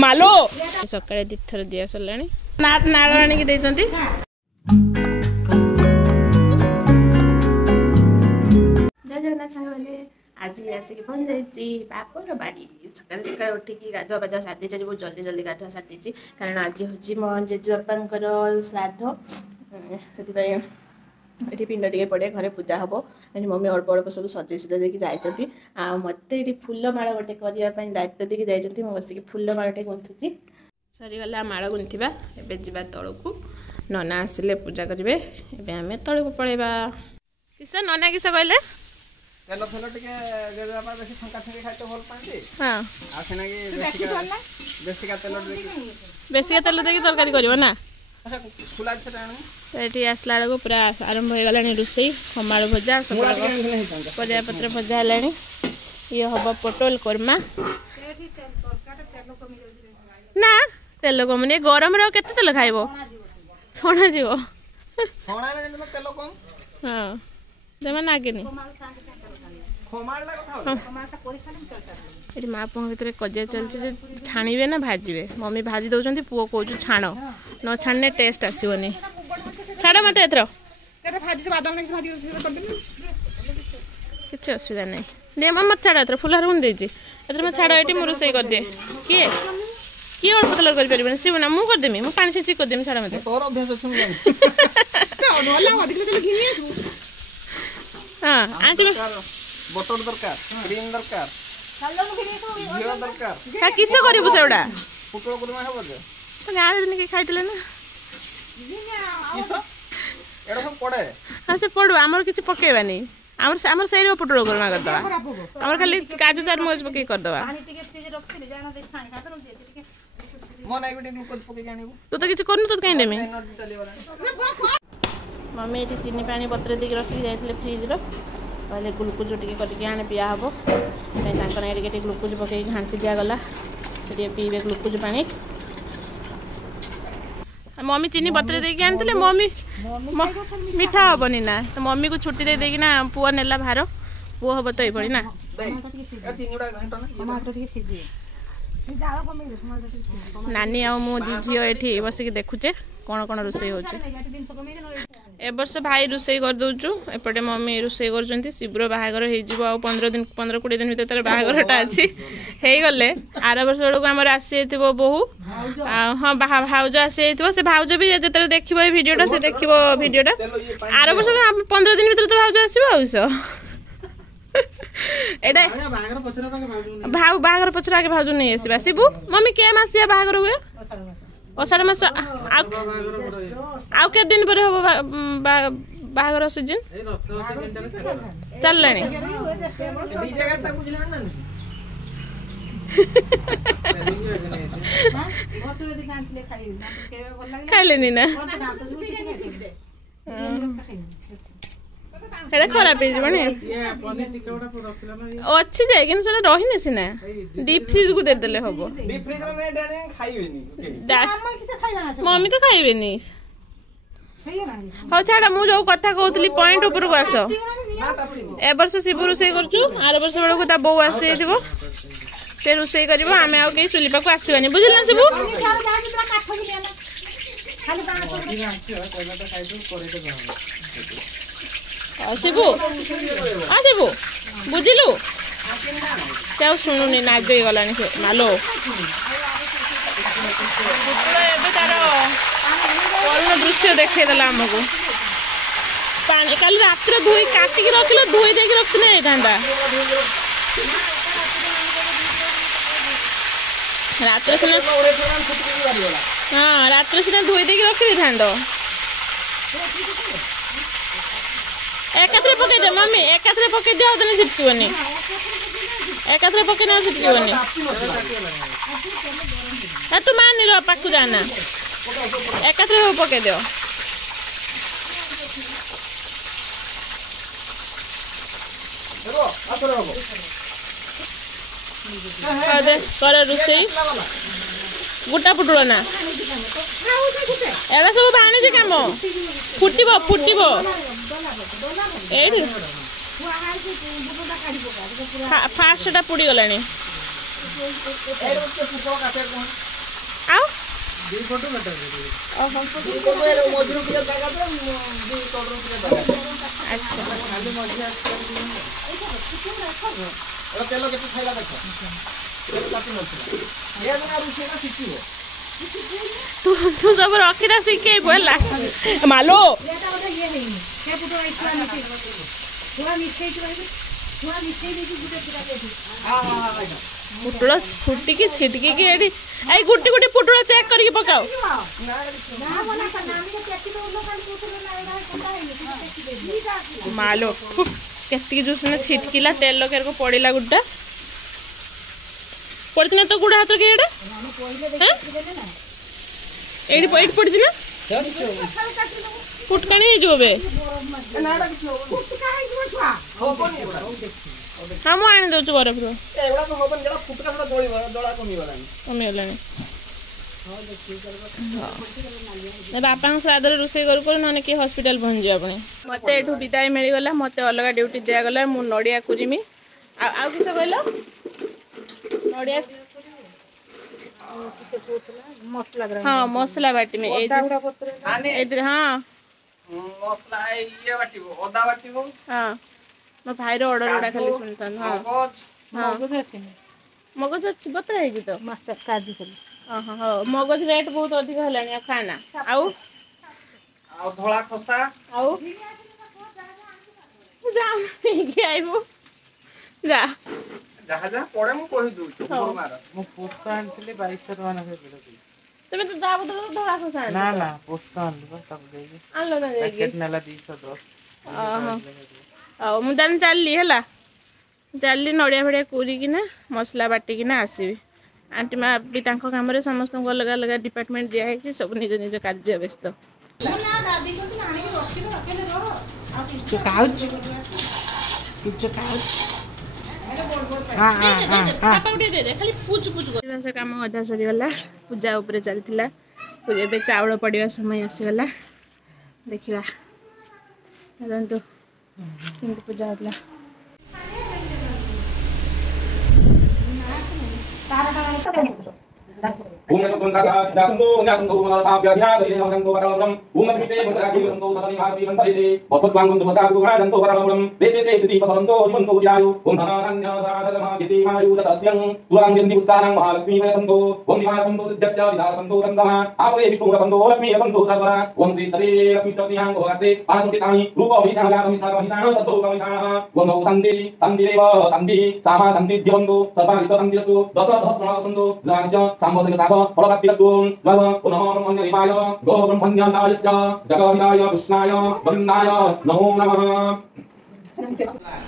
मालो सकाळे दिथर दिया सरलाणी नाड़ आनिक देइचंती जय जगन्नाथ सांगे आज आसिक पहुंच जाइए बापर बाड़ी सकाल सकाल उठिकी गाधुआ पाधुआ सारी देची बहुत जल्दी जल्दी गाधुआ सारी देची कारण आज हूँ मो जेजेबापांकर श्राद्ध से ये पिंड टे पड़े घरे पूजा हम मम्मी अल्प अल्प सब सजे सुजा देकी जाइए मत ये फूलमाड़ गोटे करने दायित्व देकी जाइए बसिक फूलमाड़े गुंथुची सरीगला माड़ गुंथा एवं जा तल को नना आसिले पूजा करेंगे एवं आम तल को पलैबा किस नना किस कहले तेल फेल टिके जेजेबापा बेसी ठंका ठंकी खाइते भल पांती हां आ सेना की बेसिका तेल देकी तरकारी करिवो ना अच्छा खुला से टाणु एठी आसला को पूरा आरंभ हो गलानी रुसई खमाड़ भजा सब परिया पत्र भजा हलानी ये हबा पटोल कोरमा ना तेल कम गरम रे केते तेल खाइबो छणा जीवो छणा रे जेन तेल कम हां जमा नागेनी खमाड़ला कथा खमाड़टा परिसालम चलता एठी माँ पुआ भितर कजिया चलছে छाणीबे ना भाजीबे मम्मी भाजी दउचंती पुओ कहूछु छाण न छाणने टेस्ट आसीबनी छाड़ मत एथरो भाजी से बादाम भाजी कर देनी किछ असुविधा नहीं दे मम्मा छाड़ एथरो फुलर हुन देजी एथरो मैं छाड़ एठी मुरुसई कर दे किए की और कलर कर परबे सिबना मु कर देमी मु पानी छिची कर देमी छाड़ मत तोर अभ्यास अछि मु नोला अधिक चले घिनी आसु हां आंटी बटर दरकार क्रीम दरकार घिओ दरकार का किस करिबु सेउडा पुटो कुरमा हबो जे तो गारे दिन के खाइतले ना किस एडा सब पड़े हां से पड़ू हमर किछ पकेबानी हमर सही पुटो कुरमा कर दवा हमर खाली काजू चार मगज पके कर दवा पानी टिके फ्रिज रखथिले जाना दे छानी खातर दे टिके मन एक बिटे ग्लूकोज पके जानिबो तो किछ करनु तो काई देमी मम्मी एठी चीनी पानी पत्र देके रखी जाइतले फ्रिज रो पहले ग्लूकोज टिके करके आने पिया हम टे ग्लूकोज पकई घाटी दिगला से पीबे ग्लूकोज पानी मम्मी चीनी पत्र देके आनी मम्मी मीठा हेनी ना तो मम्मी को छुट्टी दे देगी ना पुआ नेला भार पुआ हम तो ये ना नानी आ मो दी झील ये बसिक देखुचे कौन कौन रोसई हो ए वर्ष भाई रोसई कर दउचु एपटे मम्मी रोसई कर शिवर बाहागर हो 15-20 दिन भीतर बाहागरटा अच्छी हो गले आर वर्ष बेलू आम आसी बोहू हाँ भाउज आसी से भाउज भी जो देख भिडियोटा से देख भिडियोटा आर वर्ष 15 दिन भीतर तो भाउज आसो एटा बाहागर पछर आगे भाउज नहीं आसवा शिबू मम्मी के मासिया बाहागर हुए अषाढ़ मास आउ के दिन पर हम बाहागर सीजन चललानी खाइलेनी ना एटा खराब अच्छी जाए कि रही सीना डीप फ्रिज को देदेले हम मम्मी तो खाइबेनी हाँ छाड़ा मुझे जो कथा कहती पॉइंट उपर को आस ए वर्ष शिव रोसई करूँ आर वर्ष बेलू ता बो आसी से रोसई कर आम आ चुली पाक आसवानी बुझल ना शिबू शिबू हाँ शिबू बुझिलु ते शुणुनी नाज गला मालो तार कल दृश्य देखला आमको पानी कल रात धोई काटिक रखिल धोई देकी रखी था रात हाँ रात सीना धोई देकी रखी था एकाथरे पकई दे मम्मी एकाथरे पकई दियो तने छिटकीबनी एकाथरे पकई ना छिटकीबनी ए तू मान लो पाकू जाना एकाथरे हो पकई दियो कर रोसई गोटा पुटुला ना एरा सब भाणे काम फुटिबो फुटिबो फास्ट टा पुड़ी गलानी आओ दी फोटो कटा ओहो फोटो ए मजरू के जागा तो दी फोटो के जागा अच्छा खाली मजे ए तेल के खाइला देखो तेल काटी नथला ये ना रुसे ना सिखिबो तू सब रखी ना सीखे बोला मालो पुटुड़ा फुटी की छिटकी की एडी आई गुटी गुटी पुटुड़ा चेक करके पकाओ मालो केतकी जूस ने छिटकीला तेल केर को पड़ीला गुड्डा पड़ती तो गुड़ा हाथ के एडा एडी पॉइंट पड़ी ना फुटकानी जो बे हाँ मु आनी दउछु घर पुरो एवडा तो होबन जड़ा फुटका थोड़ा दोळी दोळा कमी वालानी कमी वालानी बापा सादर रोसे करू करू नने के हॉस्पिटल पहुंच जा अपने मते एठू विदाई मिली गला मते अलग ड्यूटी दिया गला मु नडिया कुरिमी आ किस कहलो नडिया हाँ मसला बाटी में हाँ मसला ये बाटीबो ओदा बाटीबो हाँ मो भाई रो ऑर्डर उडा खाली सुनतन हां मगज अछि मगज अछि बता है कि तो मास्टर काजी खाली हां हां मगज रेट बहुत अधिक हलानी खाना आउ धोला खोसा आउ जा के आइबो जा जहा जहा पड़े मु कहि दउ तो मोर मार मु पोस्ता आनथिले 2200 टका ना भेल तमे तो जाबो तो धोला खोसा ना ना पोस्ता आनलो तब देगे आनलो ना देगे पैकेट नेला 210 हां आ मु दान चलली हला चलली नड़िया फड़िया कोरिकिना मसला बाटिकिना आसबि आंटी माँ भी तांको काम रे समस्त को अलग अलग डिपार्टमेंट दिया है सब निज निज कार्य व्यस्त काम अधा सरीगला पूजा उपरे चलता पूजा चाउल पड़ा समय आसीगला देखा तो पूजा होता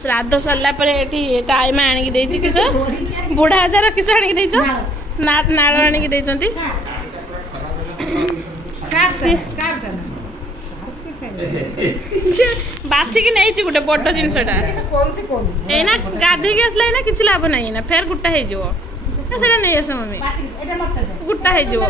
श्राद्ध सरला आईमा आणिकी किस बुढ़ा हजार किस आणिकी नाट नाड़ आणिकी बाछिकी नहीं गोटे बड़ जिनसटा एना गाधे आसला ना किसी लाभ ना ना फेर गुटा हो नहीं आस मम्मी गुटा हो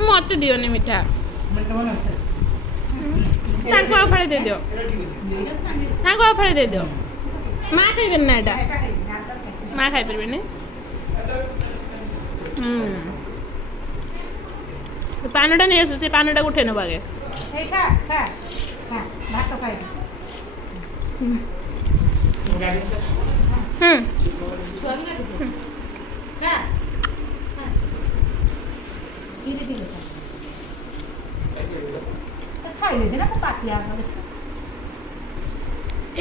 मत दियोनी मिठा फाड़ी दे दियो फाड़ी दे दियो माँ खाइबे ना एटा माँ खाई पारे पानटा नहीं आस पानटा उठे नब आगे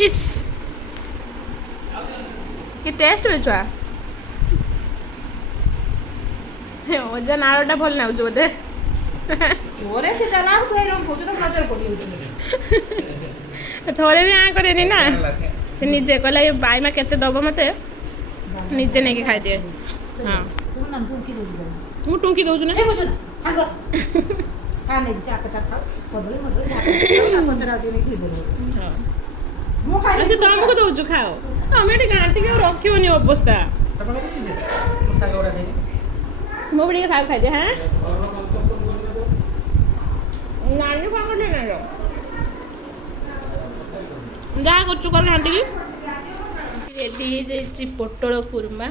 इस कि टेस्ट में छुआ ओजा नारटा भल ना बोधे थोड़े भी आ करे ना निजे कहला ये बाई माँ केते दब मत निजे नहीं खाई दिए हाँ मु टुंकी दौचु ना तुमको दौचु खाओ हमें घाटी रखनी अवस्था ମୁଁ ବି ଟିକେ ଖାଉ ଖାଇଦେ ହାଁ ନାନୀ କଣ କଲେ ନା ଯାହା କରୁଛୁ କର ଘାଣ୍ଟିକି ରେଡି ହେଇଯାଇଛି ପୋଟଳ କୁର୍ମା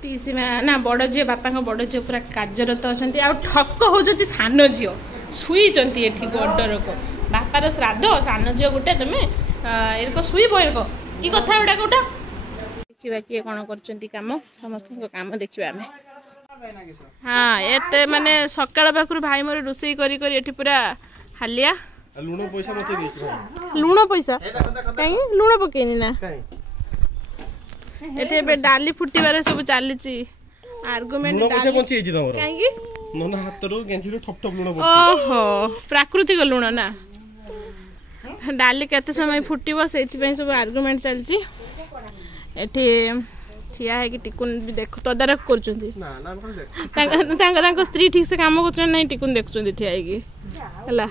ପିସି ମା ନା ବଡ଼ ଝିଅ ବାପାଙ୍କ ବଡ଼ ଝିଅ ପୁରା କାର୍ଯ୍ୟରତ ଅଛନ୍ତି ଆଉ ଠକ ହେଉଛନ୍ତି ସାନ ଝିଅ ଶୋଇଛନ୍ତି ଏଠି ଗଡ଼ରକ ବାପାର ଶ୍ରାଦ୍ଧ ସାନ ଝିଅ ଗୋଟେ ତମେ ଏରକ ଶୋଇବ ଏରକ କି କଥା ଗୁଡ଼ା କୋଉଟା ଦେଖିବା କିଏ କ'ଣ କରୁଛନ୍ତି କାମ ସମସ୍ତଙ୍କ କାମ ଦେଖିବା ଆମେ ହଁ ଏତେ ମାନେ ସକାଳ ପାଖରୁ ଭାଇ ମୋର ରୋଷେଇ କରି କରି ଏଠି ପୁରା ହାଲିଆ ଲୁଣ ପଇସା ମତେ ଦେଇଛି ଲୁଣ ପଇସା କାହିଁ ଲୁଣ ପକେଇନି ନା ଏଠି ଏବେ ଡାଲି ଫୁଟିବାରେ ସବୁ ଚାଲିଛି ଆର୍ଗୁମେଣ୍ଟ କାହିଁକି ଓହୋ ପ୍ରାକୃତିକ ଲୁଣ ନା ଡାଲି କେତେ ସମୟ ଫୁଟିବ ସେଇଥିପାଇଁ ସବୁ ଆର୍ଗୁମେଣ୍ଟ ଚାଲିଛି ଏଠି ଠିଆ ହେଇକି ଟିକୁନ ବି ଦେଖ ତଦାରଖ କରୁଛନ୍ତି ତାଙ୍କ ସ୍ତ୍ରୀ ଠିକ ସେ କାମ କରୁଛନ୍ତି ନାଇଁ ଟିକୁନ ଦେଖୁଛନ୍ତି ଠିଆ ହେଇକି ହେଲା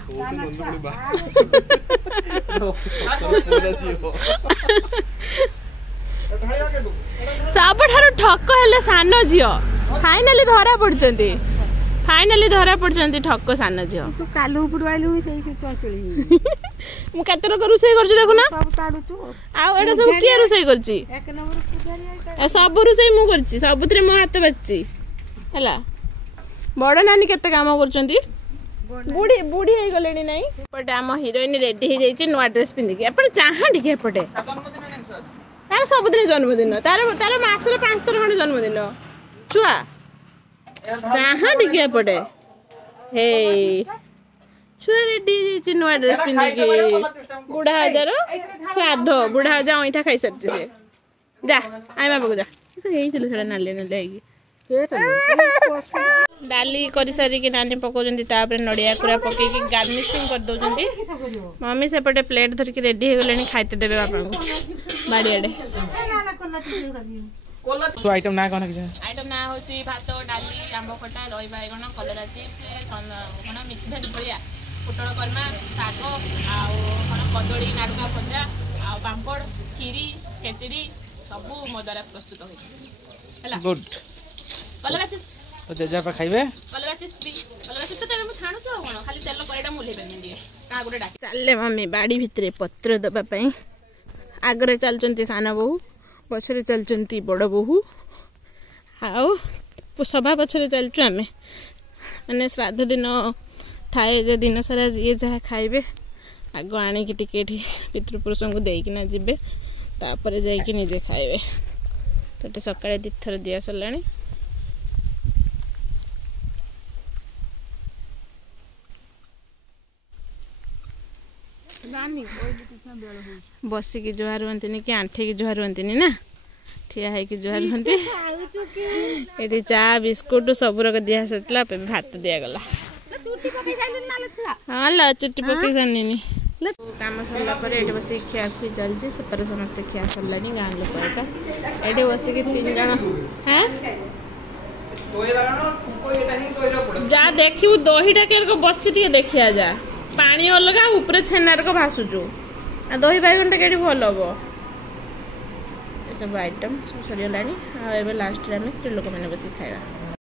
ସବୁଠାରୁ ଠକ ହେଲେ ସାନ ଝିଅ ଫାଇନାଲି ଧରା ପଡୁଛନ୍ତି ଠକ ସାନ ଝିଅ ମୁଁ କେତେ ଲୋକ ରୋଷେଇ କରୁଛି ଦେଖୁନା ଆଉ ଏଇଟା ସବୁ କିଏ ରୋଷେଇ କରୁଛି ସବୁ ରୋଷେଇ ମୁଁ କରିଛି ସବୁଥିରେ ମୋ ହାତ ବାଜିଛି ହେଲା ବଡ ନାନୀ କେତେ କାମ କରୁଛନ୍ତି ବୁଢୀ ହେଇଗଲେଣି ନାଇଁ ଏପଟେ ଆମ ହିରୋଇନ ରେଡି ହେଇଯାଇଛି ନୂଆ ଡ୍ରେସ ପିନ୍ଧିକି ଆପଣ ଚାହାଁ ଟିକେ ଏପଟେ ତାର ସବୁଦିନ ଜନ୍ମଦିନ ତାର ମାସରେ 5 ଥର ଖଣ୍ଡେ ଜନ୍ମଦିନ ଛୁଆ ଚାହାଁ ଟିକେ ଏପଟେ हे छुआ रेडी ହେଇଯାଇଛି ନୂଆ ଡ୍ରେସ ପିନ୍ଧିକି ବୁଢା ହଜାର ଶ୍ରାଦ୍ଧ ବୁଢା ହଜାର ଅଇଁଠା ଖାଇ ସାରିଛି ସେ ଯା ଆଇ ବାପାକୁ ଯା ସେ ହେଇଥିଲେ ସେଟା ନାଲି ନାଲି ହେଇକି ଡାଲି କରି ସାରିକି ନାନୀ ପକାଉଛନ୍ତି ତାପରେ ନଡ଼ିଆ କୁରା ପକେଇକି ଗାର୍ନିସିଂ କରିଦେଉଛନ୍ତି ମମି ସେପଟେ ପ୍ଲେଟ୍ ଧରିକି ରେଡି ହେଇଗଲେଣି ଖାଇତେ ଦେବେ ବାପାଙ୍କୁ ବାଡ଼ିଆଡ଼େ आइटम ना कौन आइटम ना होची भात डाली आंब खटा दही बाइगण कलरा चिप्स कौन मिक्स भेज भलिया पोटल कर्मा शाग आउ कदली नाड़ुआ भजा आ पापड़ खीरी खेचड़ी सब मो द्वारा प्रस्तुत होइछ गुड कलरा चिप्स तो जेजा पे खाइबे कलरा चिप्स तो तेरे मु छाणु छ कोन खाली तेल करेडा मुले बेन दिए का गुडे डाक चलले मम्मी बाड़ी भितरे पत्र दबा पई आगरे चलचंती साना बहु पछरे चलचंती बड़ बहु आउ सभा पछरे चलचु आमे माने श्राद्ध दिन थाए जे दिन सारा ये जहाँ खाइबे आग आनिकी टिके पितृपुरुष को देकिना जिबे तापर जाइकी निजे खाइबे तो सकाळे दिथर दिया सरलाणी बसिकी जुहार हंती कि आंठिकी जुहार हंती ना ठिया है कि जुहार हंती ये चा बिस्कुट सब रक दिया सारा भात दिगला हाँ ला चुट्टी पकई सानी काम सरला बस खिया खुई चलती सेपरे समस्ते खिया सरला गाँ लोक ये बसिक 3 जन हाँ जा देखू दहीटा के बस देखिया जा पानी अलगा ऊपर छेनार को भासुचु आ दही बैगन टा के भल हम ये सब आइटम सब सरीगला लास्ट आम स्त्री लोक मैंने बस खाଇବା